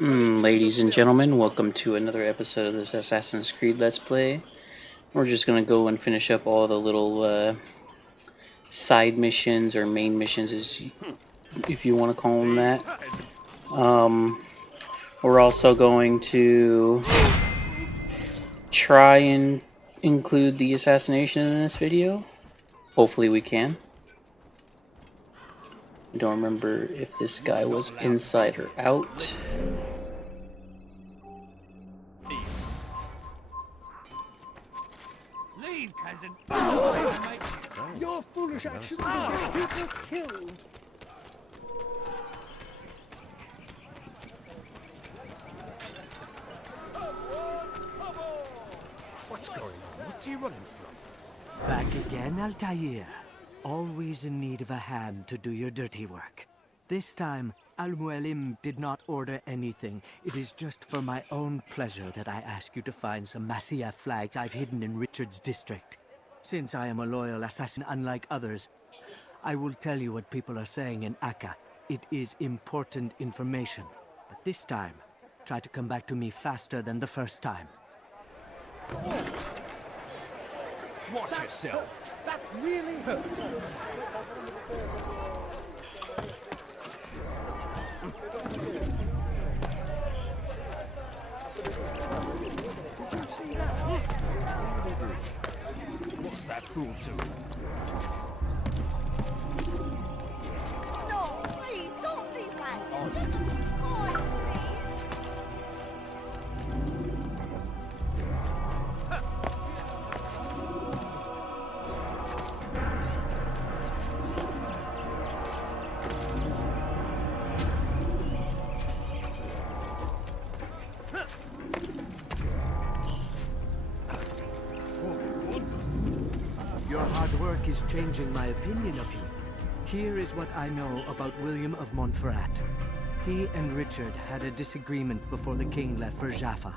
Ladies and gentlemen, welcome to another episode of this Assassin's Creed Let's Play. We're just gonna go and finish up all the little side missions or main missions, if you want to call them that. We're also going to try and include the assassination in this video. Hopefully we can. I don't remember if this guy was inside or out. Leave, cousin. Your foolish actions will get people killed. What's going on? What are you running from? Back again, Altair. Always in need of a hand to do your dirty work. This time, Al-Mualim did not order anything. It is just for my own pleasure that I ask you to find some Masyaf flags I've hidden in Richard's district. Since I am a loyal assassin unlike others, I will tell you what people are saying in Akka. It is important information. But this time, try to come back to me faster than the first time. Watch yourself. That really hurt. Did you see that? What's that fool doing? No, please, don't leave that. Just boy, please. Your hard work is changing my opinion of you. Here is what I know about William of Montferrat. He and Richard had a disagreement before the king left for Jaffa.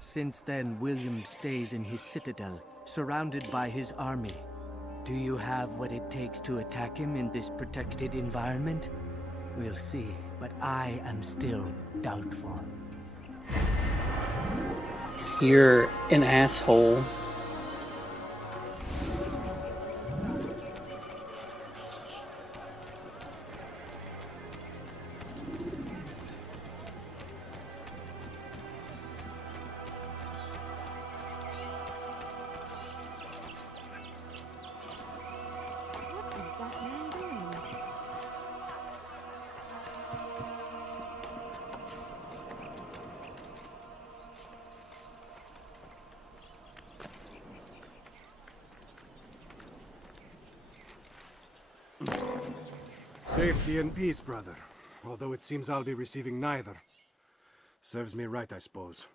Since then, William stays in his citadel, surrounded by his army. Do you have what it takes to attack him in this protected environment? We'll see, but I am still doubtful. You're an asshole. What is that man doing? Safety and peace, brother. Although it seems I'll be receiving neither. Serves me right, I suppose.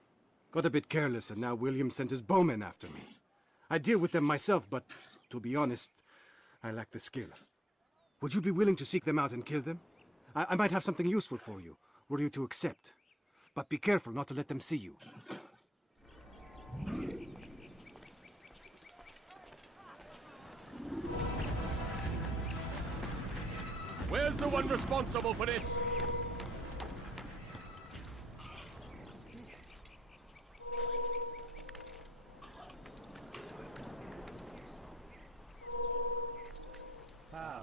Got a bit careless, and now William sent his bowmen after me. I deal with them myself, but, to be honest, I lack the skill. Would you be willing to seek them out and kill them? I might have something useful for you, were you to accept. But be careful not to let them see you. Where's the one responsible for this? How?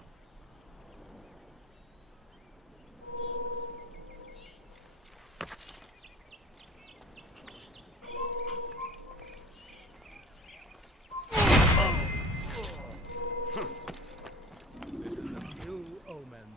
This is a new omen.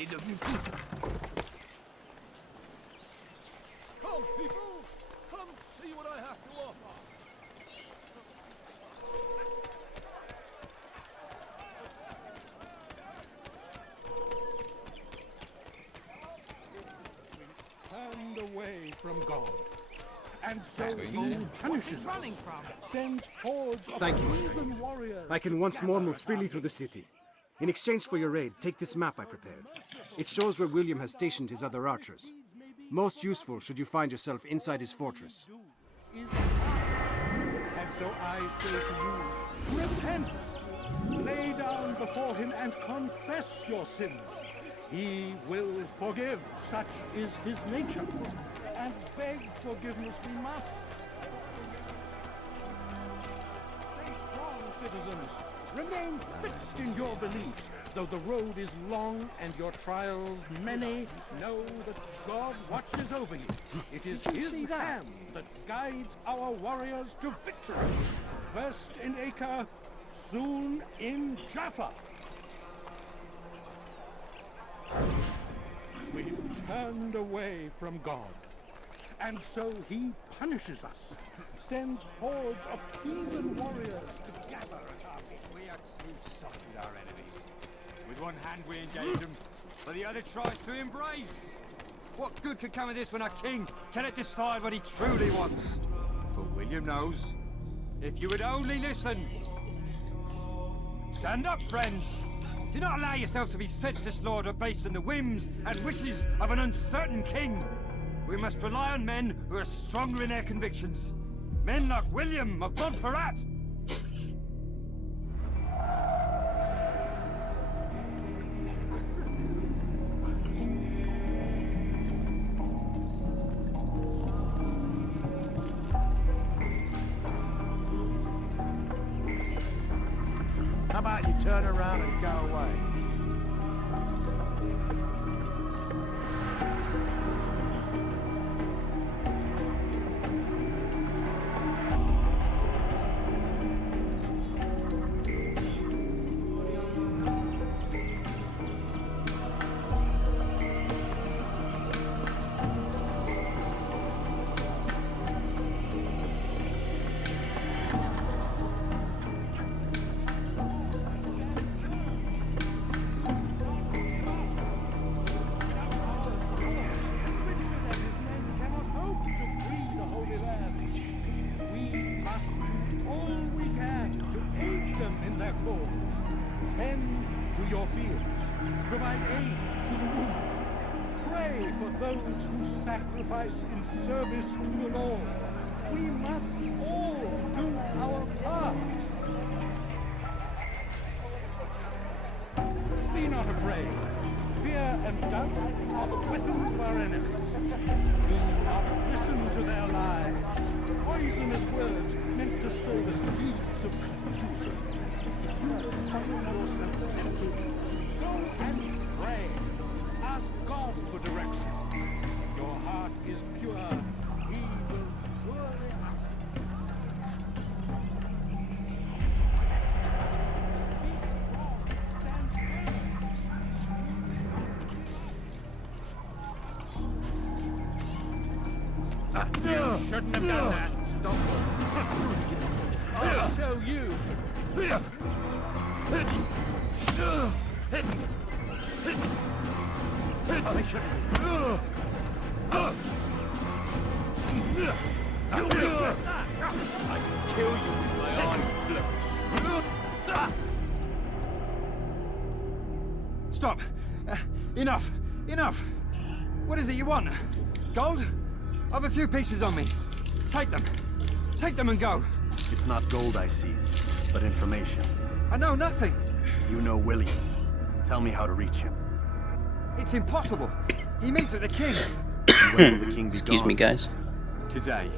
Come, people! Come see what I have to offer! Turned away from God. And so he punishes us, sends hordes of Thank you, heathen warriors. I can once more move freely through the city. In exchange for your aid, take this map I prepared. It shows where William has stationed his other archers. Most useful should you find yourself inside his fortress. And so I say to you, repent, lay down before him and confess your sins. He will forgive, such is his nature. And beg forgiveness we must. Stay strong, citizens. Remain fixed in your beliefs. Though the road is long and your trials many, know that God watches over you. It is his hand that guides our warriors to victory. First in Acre, soon in Jaffa. We've turned away from God. And so he punishes us, sends hordes of heathen warriors to gather at our feet. We are too soft with our enemies. With one hand we engage them, but the other tries to embrace. What good could come of this when our king cannot decide what he truly wants? But William knows. If you would only listen. Stand up, friends. Do not allow yourself to be sent to slaughter based on the whims and wishes of an uncertain king. We must rely on men who are stronger in their convictions. Men like William of Montferrat. How about you turn around and go away? Tend to your fields, provide aid to the wounded, pray for those who sacrifice in service to the Lord. We must all do our part. Be not afraid. Fear and doubt are the weapons of our enemies. Do not listen to their lies. Poisonous words meant to sow the seeds of confusion. Go and pray. Ask God for direction. If your heart is pure, he will surely act. You shouldn't have done that. Stop. I'll show you. I kill you with my own blood. Stop! Enough! Enough! What is it you want? Gold? I've a few pieces on me. Take them. Take them and go. It's not gold I seek, but information. I know nothing. You know William. Tell me how to reach him. It's impossible. He meets with the king. When will the king be Excuse gone? me, guys. Today.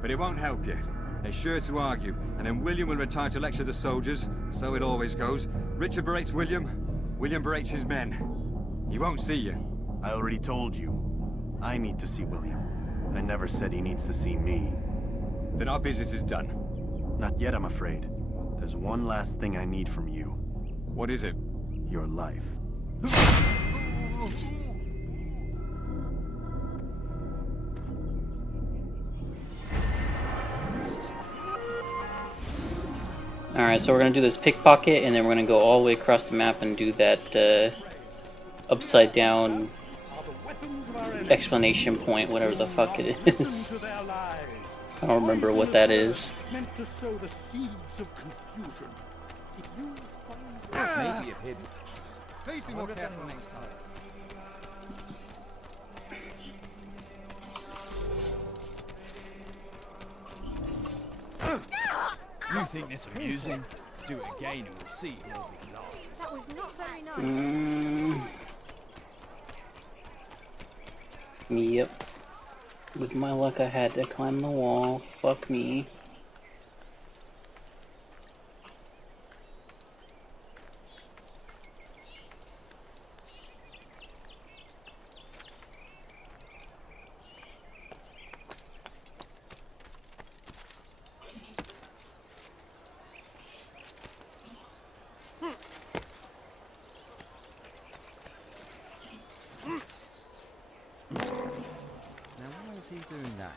But it won't help you. They're sure to argue, and then William will retire to lecture the soldiers. So it always goes. Richard berates William. William berates his men. He won't see you. I already told you. I need to see William. I never said he needs to see me. Then our business is done. Not yet, I'm afraid. There's one last thing I need from you. What is it? Your life. Alright, so we're gonna do this pickpocket, and then we're gonna go all the way across the map and do that upside down Are the weapons of our enemies. explanation point, whatever the fuck it is. To their lives. I don't remember what that is. Meant to sow the seeds of confusion. If you find maybe it hidden. Please be more careful next time. You think this amusing? Do it again and we'll see where we lost. That was not very nice. Yep. With my luck, I had to climb the wall. Fuck me. Now why is he doing that?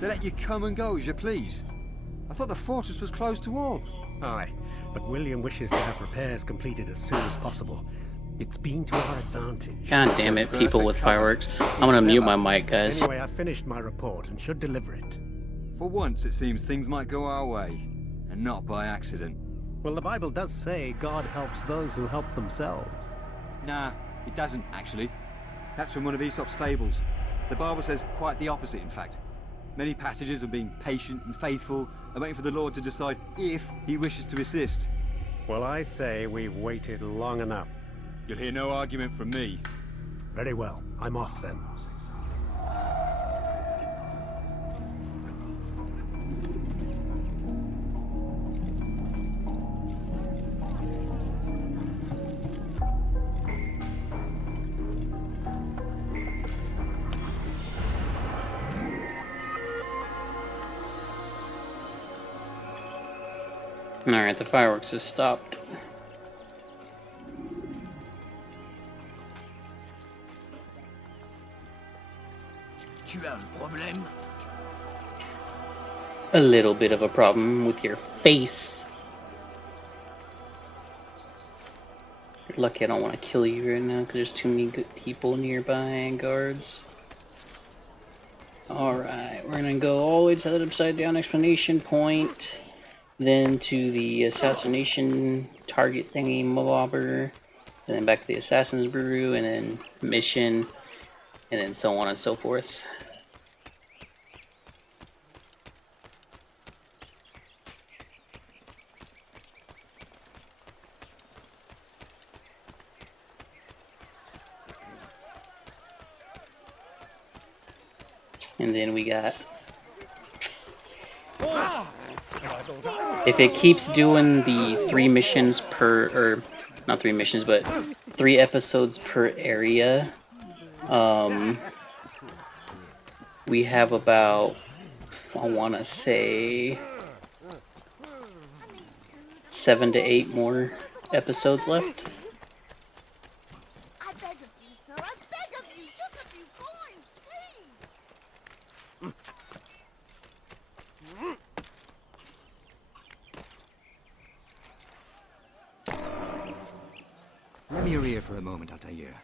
They let you come and go as you please. I thought the fortress was closed to all. Aye, but William wishes to have repairs completed as soon as possible. It's been to our advantage. God damn it, people with fireworks. I'm gonna mute my mic, guys. Anyway, I finished my report and should deliver it. For once, it seems things might go our way, and not by accident. Well, the Bible does say God helps those who help themselves. Nah, it doesn't, actually. That's from one of Aesop's fables. The Bible says quite the opposite, in fact. Many passages of being patient and faithful and waiting for the Lord to decide if he wishes to assist. Well, I say we've waited long enough. You'll hear no argument from me. Very well, I'm off then. Alright, the fireworks have stopped. Tu as un problème? A little bit of a problem with your face. You're lucky I don't want to kill you right now because there's too many good people nearby and guards. Alright, we're gonna go all the way to that upside down explanation point, then to the assassination target thingy mobber, and then back to the assassin's brew, and then mission, and then so on and so forth. And then we got, if it keeps doing the 3 missions per, or not 3 missions, but 3 episodes per area, we have about, I want to say, 7 to 8 more episodes left. I beg of you, sir. I beg of you. Just a few coins, please. Let me your ear for a moment, Altair.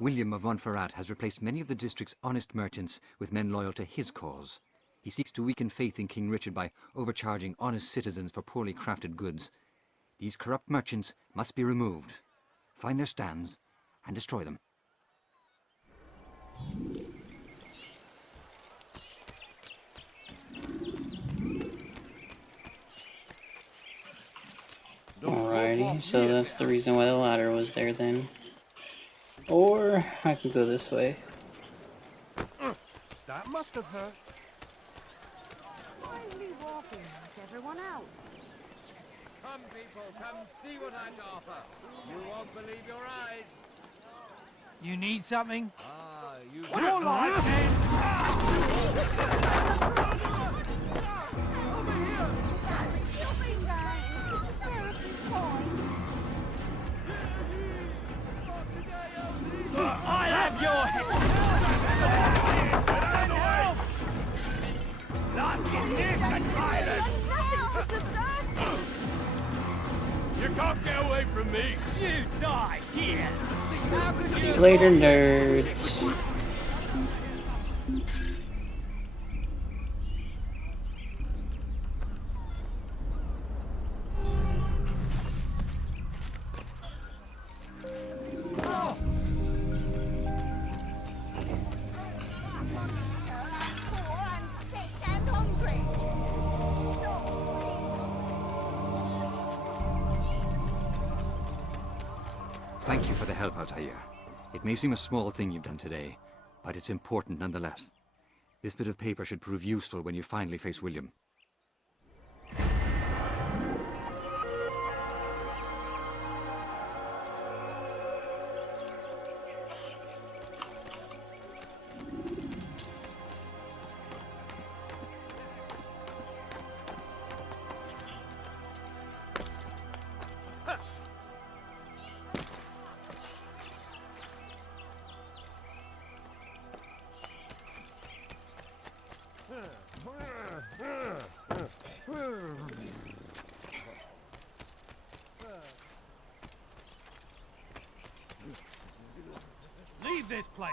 William of Montferrat has replaced many of the district's honest merchants with men loyal to his cause. He seeks to weaken faith in King Richard by overcharging honest citizens for poorly crafted goods. These corrupt merchants must be removed. Find their stands and destroy them. Alrighty, so that's the reason why the ladder was there then. Or I could go this way. That must have hurt. Why are you walking like everyone else? Come, people, come see what I can offer. You won't believe your eyes. You need something? Ah, you... Your life ends! Over here! Darling, you've been dying. Spare a few coins. I have your head! Life is nick and violent! Nothing to desert. You can't get away from me! You die here! How could you... Later, nerds. Poor and sick and hungry. Thank you for the help, Altair. It may seem a small thing you've done today, but it's important nonetheless. This bit of paper should prove useful when you finally face William. Leave this place!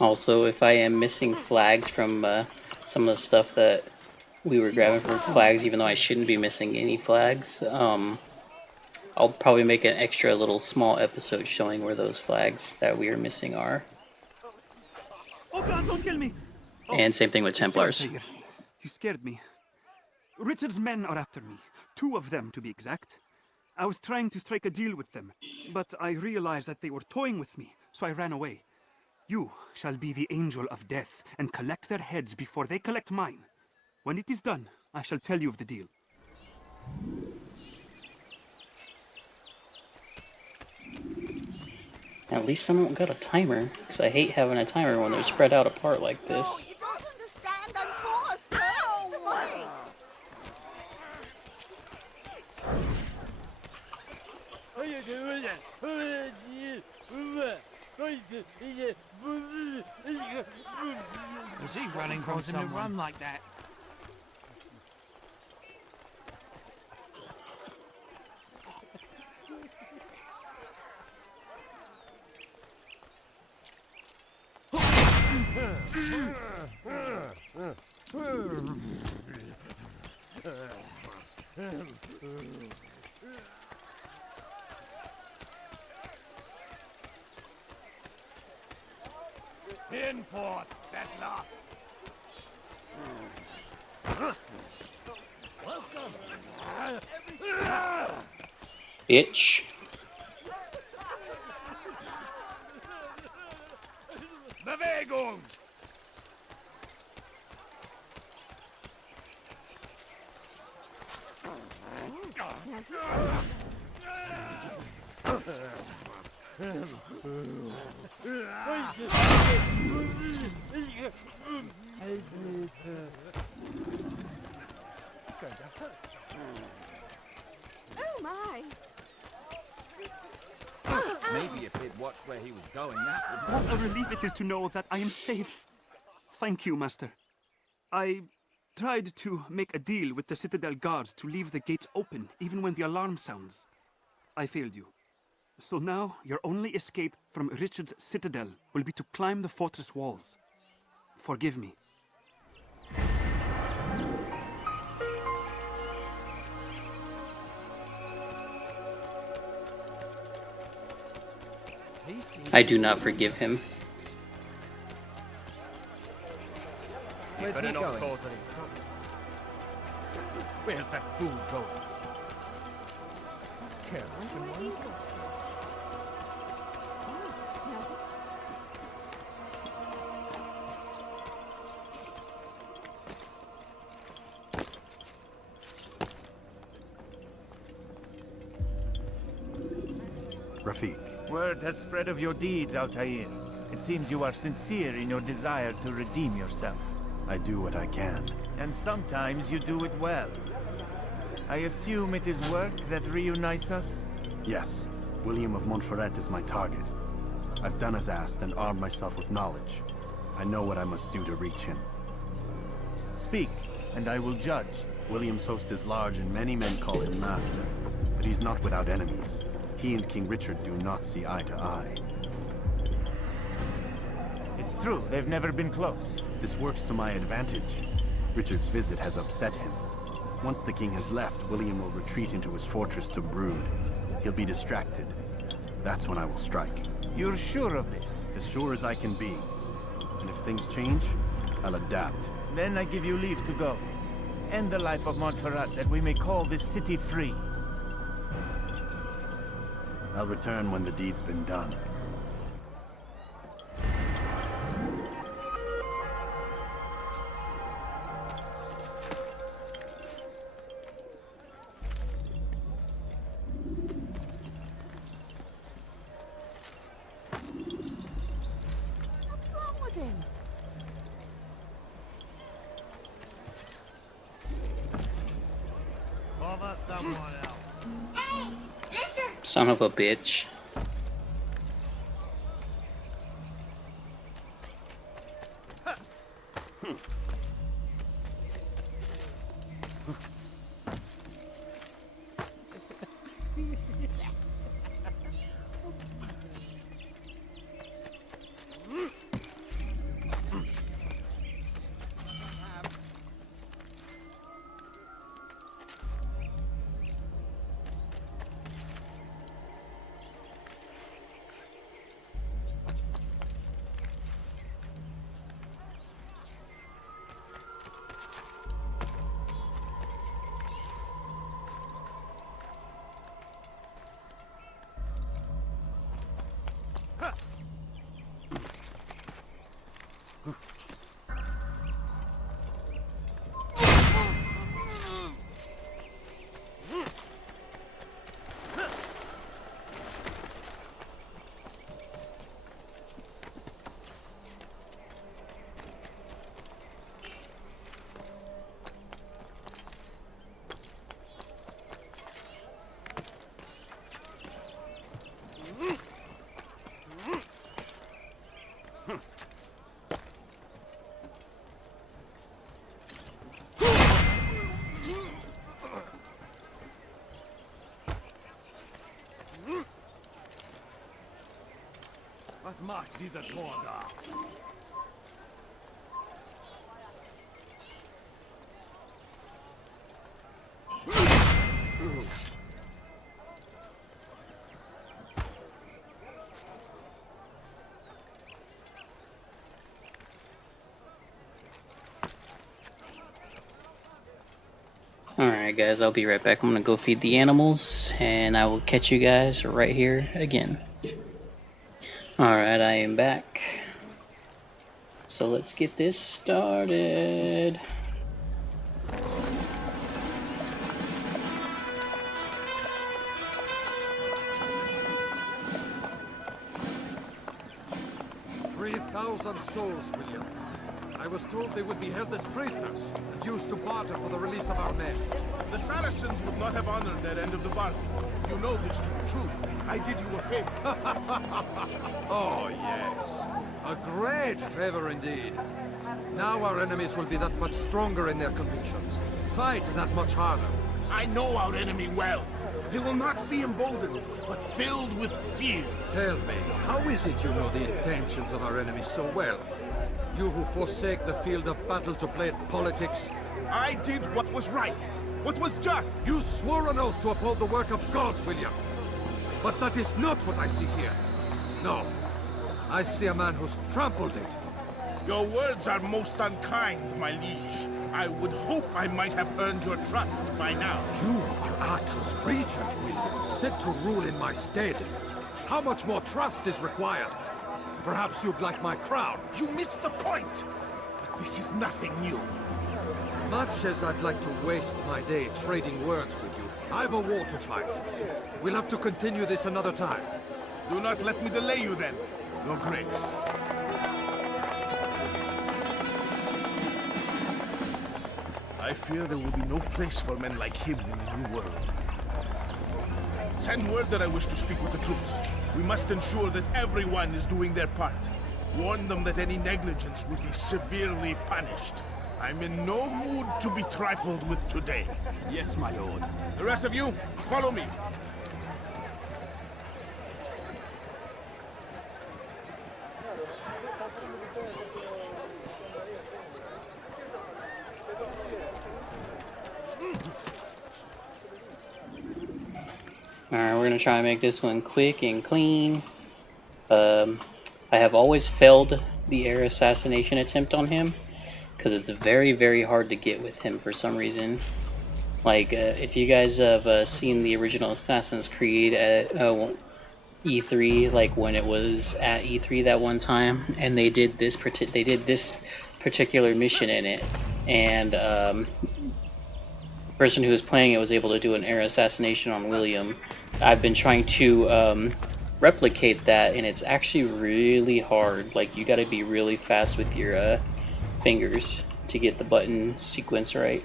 Also, if I am missing flags from some of the stuff that we were grabbing for flags, even though I shouldn't be missing any flags, I'll probably make an extra little small episode showing where those flags that we are missing are. Oh God, don't kill me! And same thing with Templars. Sorry, Altair. You scared me. Richard's men are after me. 2 of them, to be exact. I was trying to strike a deal with them, but I realized that they were toying with me, so I ran away. You shall be the angel of death and collect their heads before they collect mine. When it is done, I shall tell you of the deal. At least I don't got a timer, because I hate having a timer when they're spread out apart like No, this. you don't understand. I'm forced. Take the money. Was he running from someone? Run like that? In port, Bettler! Bitch. Bewegung! Oh my. Maybe if they'd watched where he was going, that would... What a relief it is to know that I am safe. Thank you, Master. I tried to make a deal with the Citadel guards to leave the gates open, even when the alarm sounds. I failed you. So now, your only escape from Richard's Citadel will be to climb the fortress walls. Forgive me. I do not forgive him. Where's he going? Where's that fool going? Careless. Rafik. Word has spread of your deeds, Altair. It seems you are sincere in your desire to redeem yourself. I do what I can. And sometimes you do it well. I assume it is work that reunites us? Yes. William of Montferrat is my target. I've done as asked and armed myself with knowledge. I know what I must do to reach him. Speak, and I will judge. William's host is large and many men call him master. But he's not without enemies. He and King Richard do not see eye to eye. It's true, they've never been close. This works to my advantage. Richard's visit has upset him. Once the king has left, William will retreat into his fortress to brood. He'll be distracted. That's when I will strike. You're sure of this? As sure as I can be. And if things change, I'll adapt. Then I give you leave to go. End the life of Montferrat, that we may call this city free. I'll return when the deed's been done. What's wrong with him? Cover someone else. Son of a bitch. Was macht dieser Tor da? Alright guys, I'll be right back. I'm gonna go feed the animals and I will catch you guys right here again. Alright, I am back. So let's get this started. Souls, William. I was told they would be held as prisoners and used to barter for the release of our men. The Saracens would not have honored that end of the bargain. You know this to be true. I did you a favor. Oh, yes. A great favor indeed. Now our enemies will be that much stronger in their convictions. Fight that much harder. I know our enemy well. They will not be emboldened, but filled with fear. Tell me, how is it you know the intentions of our enemies so well? You who forsake the field of battle to play at politics. I did what was right, what was just. You swore an oath to uphold the work of God, William. But that is not what I see here. No, I see a man who's trampled it. Your words are most unkind, my liege. I would hope I might have earned your trust by now. You are Atlas Regent, William, set to rule in my stead. How much more trust is required? Perhaps you'd like my crown. You missed the point. But this is nothing new. Much as I'd like to waste my day trading words with you, I've a war to fight. We'll have to continue this another time. Do not let me delay you then, Your Grace. I fear there will be no place for men like him in the New World. Send word that I wish to speak with the troops. We must ensure that everyone is doing their part. Warn them that any negligence will be severely punished. I'm in no mood to be trifled with today. Yes, my lord. The rest of you, follow me. Alright, we're gonna try and make this one quick and clean. I have always failed the air assassination attempt on him, because it's very, very hard to get with him for some reason. Like, if you guys have seen the original Assassin's Creed at E3, like when it was at E3 that one time, and they did this particular mission in it, and the person who was playing it was able to do an air assassination on William. I've been trying to replicate that, and it's actually really hard. Like, you gotta be really fast with your fingers to get the button sequence right.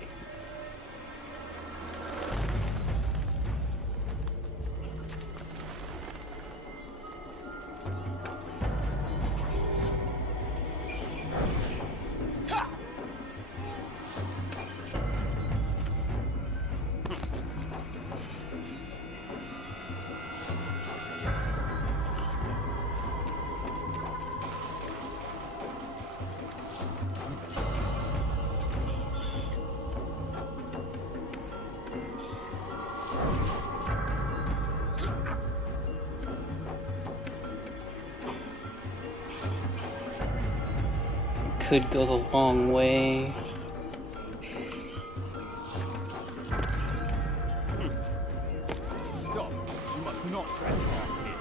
Could go the long way. Stop. You must not trespass here.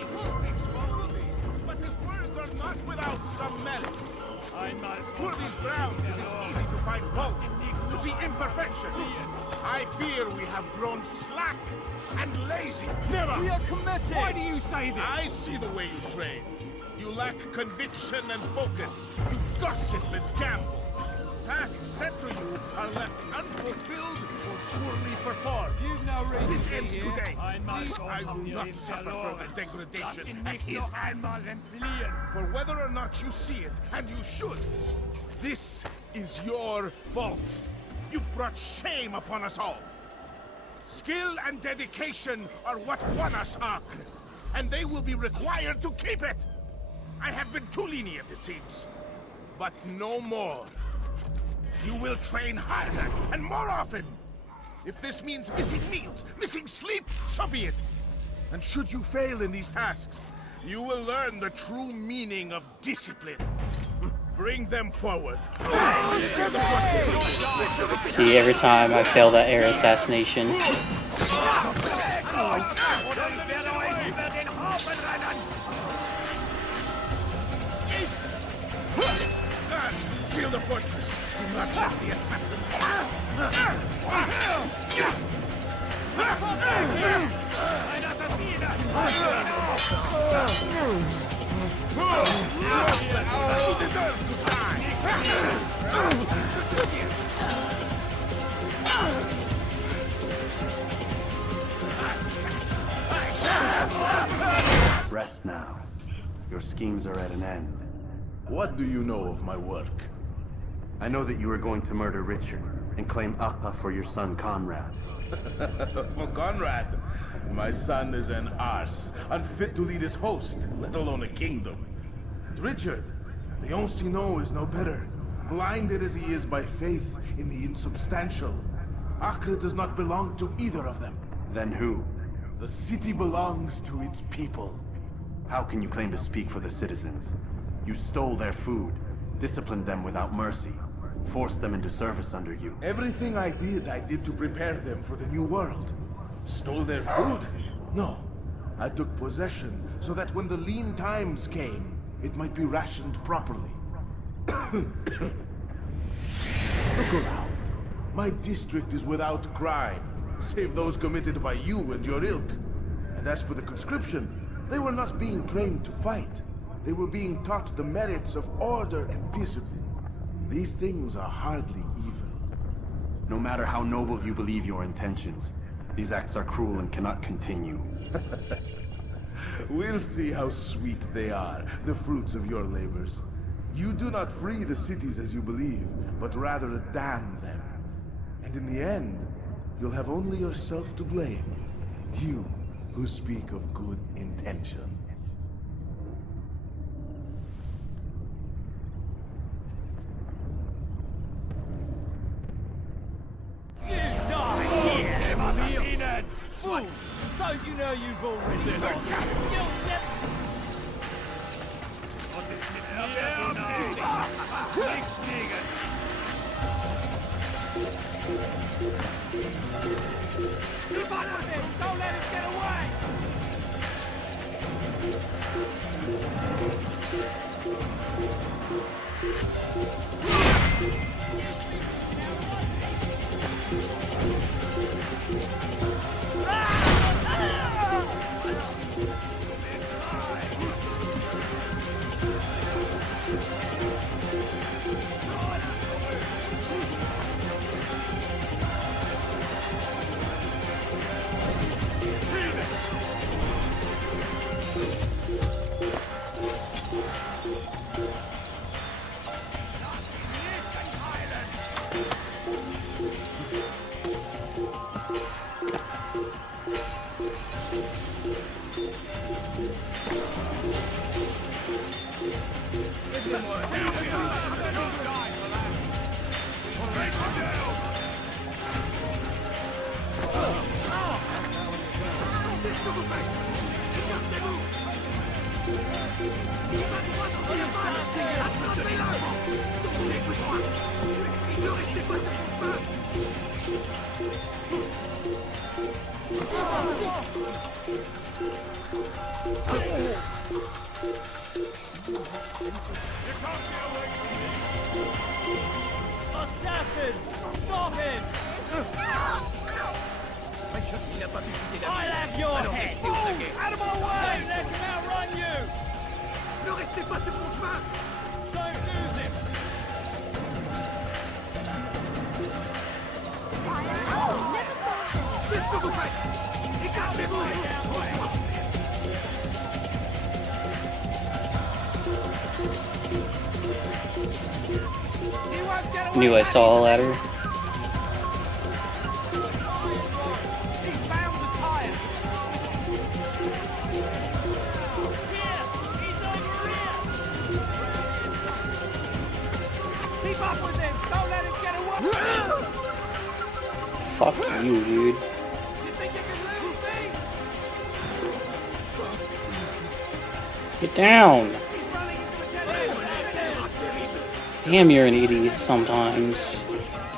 He speaks boldly, but his words are not without some merit. For these grounds, it is easy to find fault, to see imperfection. I fear we have grown slack and lazy. Never! We are committed! Why do you say this? I see the way you train. You lack conviction and focus. You gossip and gamble. Tasks set to you are left unfulfilled or poorly performed. This ends today. I will not suffer further degradation at his hands. For whether or not you see it, and you should, this is your fault. You've brought shame upon us all. Skill and dedication are what won us Acre, and they will be required to keep it. I have been too lenient, it seems. But no more. You will train harder and more often. If this means missing meals, missing sleep, so be it. And should you fail in these tasks, you will learn the true meaning of discipline. Bring them forward. See, every time I fail that air assassination. Seal the fortress. Do not let the assassin. You deserve to die. Rest now. Your schemes are at an end. What do you know of my work? I know that you are going to murder Richard and claim Acre for your son Conrad. For Conrad, my son is an arse, unfit to lead his host, let alone a kingdom. And Richard, the Oncino is no better, blinded as he is by faith in the insubstantial. Acre does not belong to either of them. Then who? The city belongs to its people. How can you claim to speak for the citizens? You stole their food, disciplined them without mercy, forced them into service under you. Everything I did to prepare them for the new world. Stole their food? No. I took possession so that when the lean times came, it might be rationed properly. Look around. My district is without crime, save those committed by you and your ilk. And as for the conscription, they were not being trained to fight. They were being taught the merits of order and discipline. These things are hardly evil. No matter how noble you believe your intentions, these acts are cruel and cannot continue. We'll see how sweet they are, the fruits of your labors. You do not free the cities as you believe, but rather damn them. And in the end, you'll have only yourself to blame. You who speak of good intentions. Don't you know you've already lost? Don't let him get away! Assassin! Stop him! I'll have your head! Move! Out of my way! Don't let him outrun you! Don't lose him! Knew I saw a ladder. Keep up with him! Don't let him get away! Fuck you, dude. You think you can lose me? Get down! Damn, you're an idiot sometimes.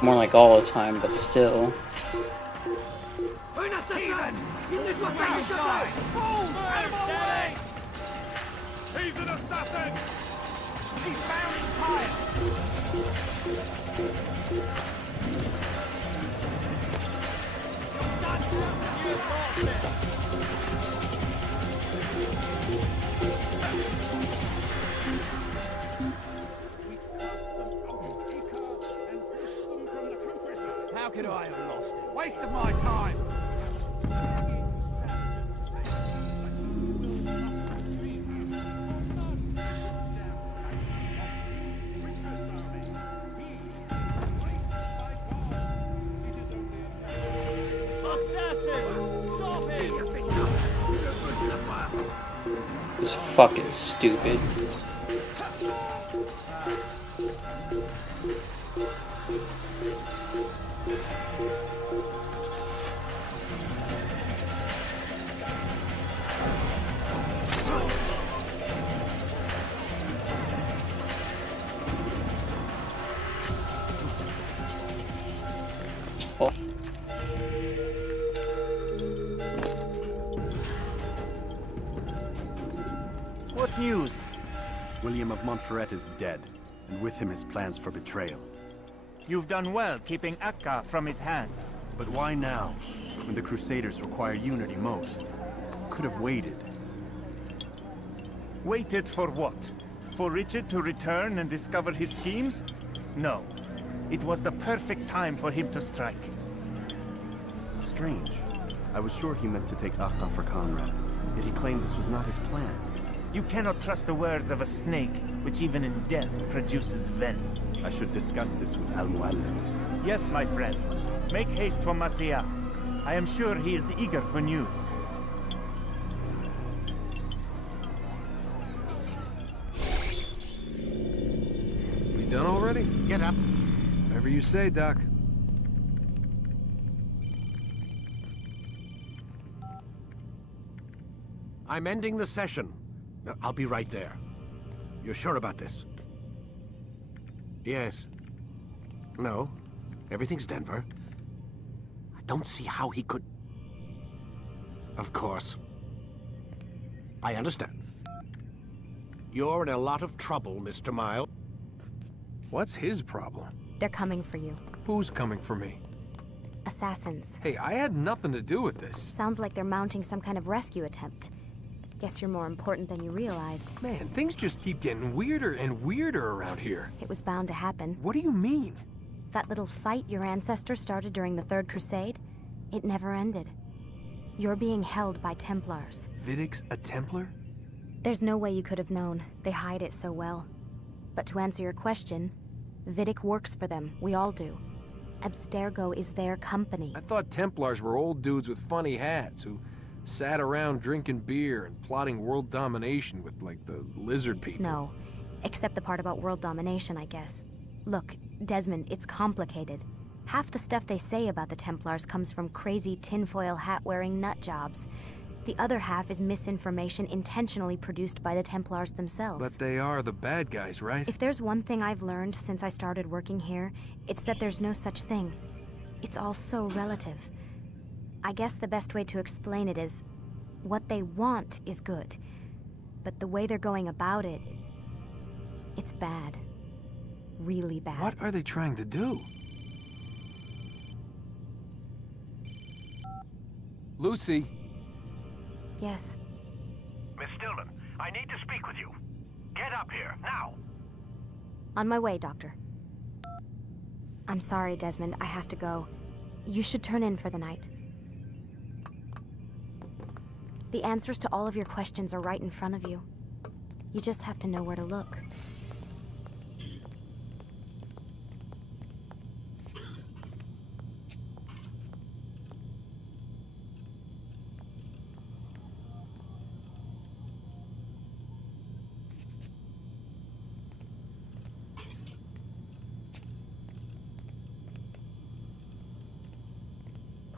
More like all the time, but still. He's an assassin! He found his tire! How could I have lost it? Waste of my time! It's fucking stupid. Oh. What news? William of Montferrat is dead, and with him his plans for betrayal. You've done well keeping Akka from his hands. But why now, when the Crusaders require unity most? could have waited. Waited for what? For Richard to return and discover his schemes? No. It was the perfect time for him to strike. Strange. I was sure he meant to take Akka for Conrad, yet he claimed this was not his plan. You cannot trust the words of a snake, which even in death produces venom. I should discuss this with Al-Mualim. Yes, my friend. Make haste for Masyaf. I am sure he is eager for news. We done already? Get up. Whatever you say, Doc. I'm ending the session. I'll be right there. You're sure about this? Yes. No. Everything's Denver. I don't see how he could... Of course. I understand. You're in a lot of trouble, Mr. Miles. What's his problem? They're coming for you. Who's coming for me? Assassins. Hey, I had nothing to do with this. Sounds like they're mounting some kind of rescue attempt. Guess you're more important than you realized. Man, things just keep getting weirder and weirder around here. It was bound to happen. What do you mean? That little fight your ancestors started during the Third Crusade, it never ended. You're being held by Templars. Vidic's a Templar? There's no way you could have known. They hide it so well. But to answer your question, Vidic works for them. We all do. Abstergo is their company. I thought Templars were old dudes with funny hats who sat around drinking beer and plotting world domination with, like, the lizard people. No, except the part about world domination, I guess. Look, Desmond, it's complicated. Half the stuff they say about the Templars comes from crazy tinfoil hat-wearing nut jobs. The other half is misinformation intentionally produced by the Templars themselves. But they are the bad guys, right? If there's one thing I've learned since I started working here, it's that there's no such thing. It's all so relative. I guess the best way to explain it is, what they want is good. But the way they're going about it, it's bad. Really bad. What are they trying to do? Lucy. Yes. Miss Stillman, I need to speak with you. Get up here, now! On my way, Doctor. I'm sorry, Desmond. I have to go. You should turn in for the night. The answers to all of your questions are right in front of you. You just have to know where to look.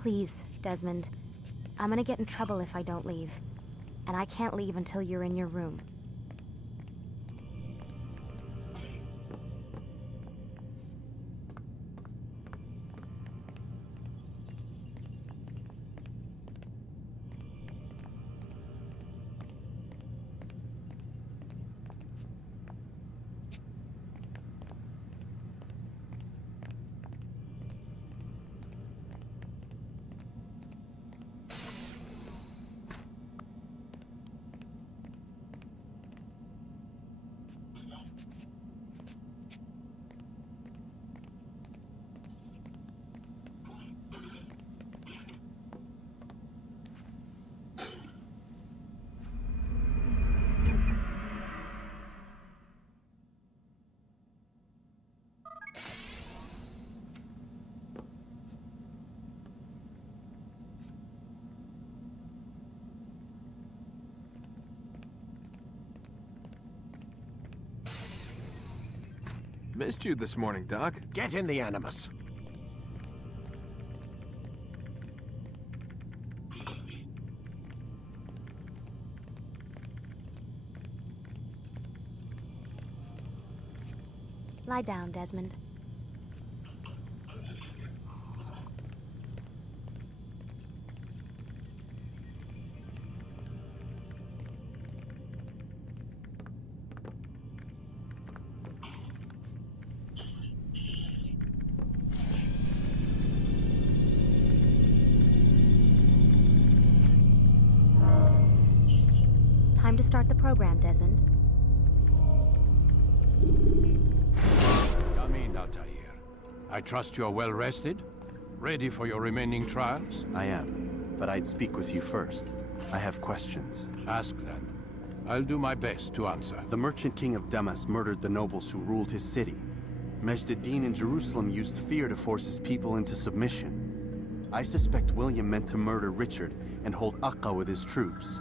Please, Desmond. I'm gonna get in trouble if I don't leave. And I can't leave until you're in your room. Missed you this morning, Doc. Get in the Animus. Lie down, Desmond. to start the program, Desmond. Come in, Altair. I trust you are well rested? Ready for your remaining trials? I am, but I'd speak with you first. I have questions. Ask then. I'll do my best to answer. The merchant king of Damas murdered the nobles who ruled his city. Majd-Addin in Jerusalem used fear to force his people into submission. I suspect William meant to murder Richard and hold Akka with his troops.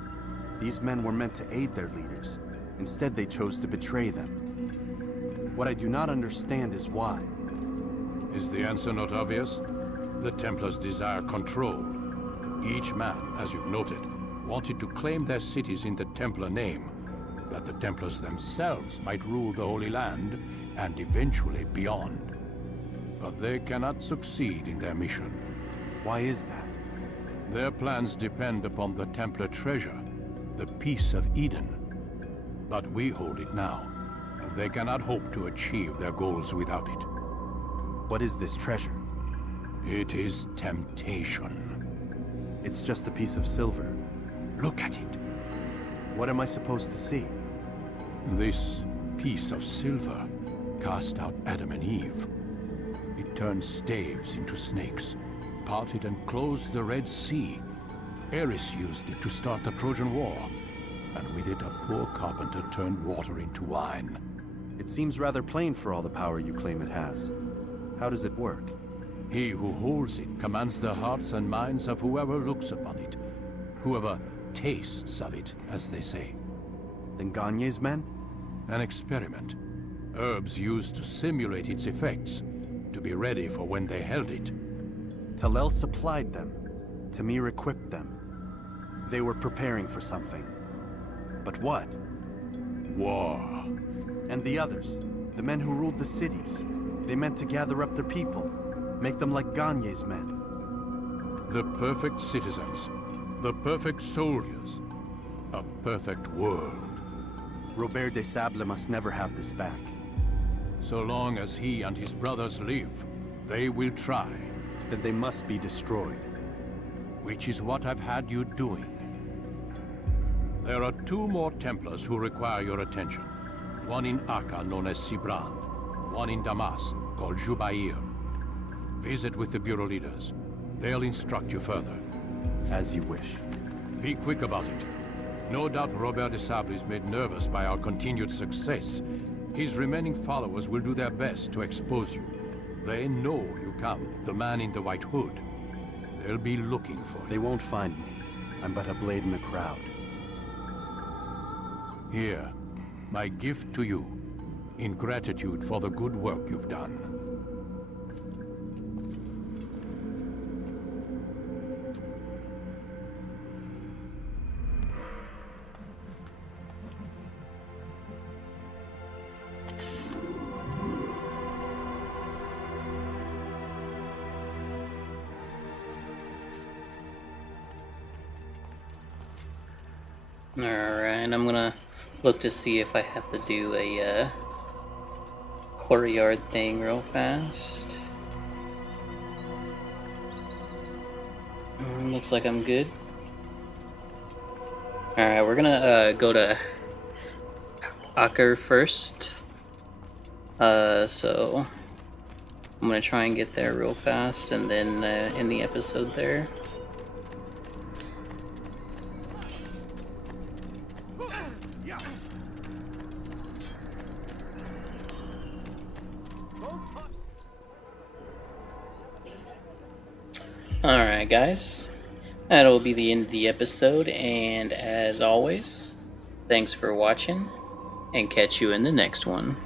These men were meant to aid their leaders. Instead, they chose to betray them. What I do not understand is why. Is the answer not obvious? The Templars desire control. Each man, as you've noted, wanted to claim their cities in the Templar name, that the Templars themselves might rule the Holy Land and eventually beyond. But they cannot succeed in their mission. Why is that? Their plans depend upon the Templar treasure, the Peace of Eden. But we hold it now, and they cannot hope to achieve their goals without it. What is this treasure? It is temptation. It's just a piece of silver. Look at it. What am I supposed to see? This piece of silver cast out Adam and Eve. It turned staves into snakes, parted and closed the Red Sea. Ares used it to start the Trojan War, and with it a poor carpenter turned water into wine. It seems rather plain for all the power you claim it has. How does it work? He who holds it commands the hearts and minds of whoever looks upon it, whoever tastes of it, as they say. Then Gagne's men? An experiment. Herbs used to simulate its effects, to be ready for when they held it. Talel supplied them. Tamir equipped them. They were preparing for something. But what? War. And the others, the men who ruled the cities, they meant to gather up their people, make them like Gagne's men. The perfect citizens, the perfect soldiers, a perfect world. Robert des Sables must never have this back. So long as he and his brothers live, they will try. Then they must be destroyed. Which is what I've had you doing. There are 2 more Templars who require your attention. One in Akka, known as Sibrand. One in Damas, called Jubair. Visit with the Bureau leaders. They'll instruct you further. As you wish. Be quick about it. No doubt Robert des Sables is made nervous by our continued success. His remaining followers will do their best to expose you. They know you come, the man in the white hood. They'll be looking for you. They won't find me. I'm but a blade in the crowd. Here, my gift to you, in gratitude for the good work you've done. Alright, I'm gonna look to see if I have to do a courtyard thing real fast. Looks like I'm good. Alright, we're gonna go to Aker first. So I'm gonna try and get there real fast and then end the episode there. Alright guys, that'll be the end of the episode, and as always, thanks for watching, and catch you in the next one.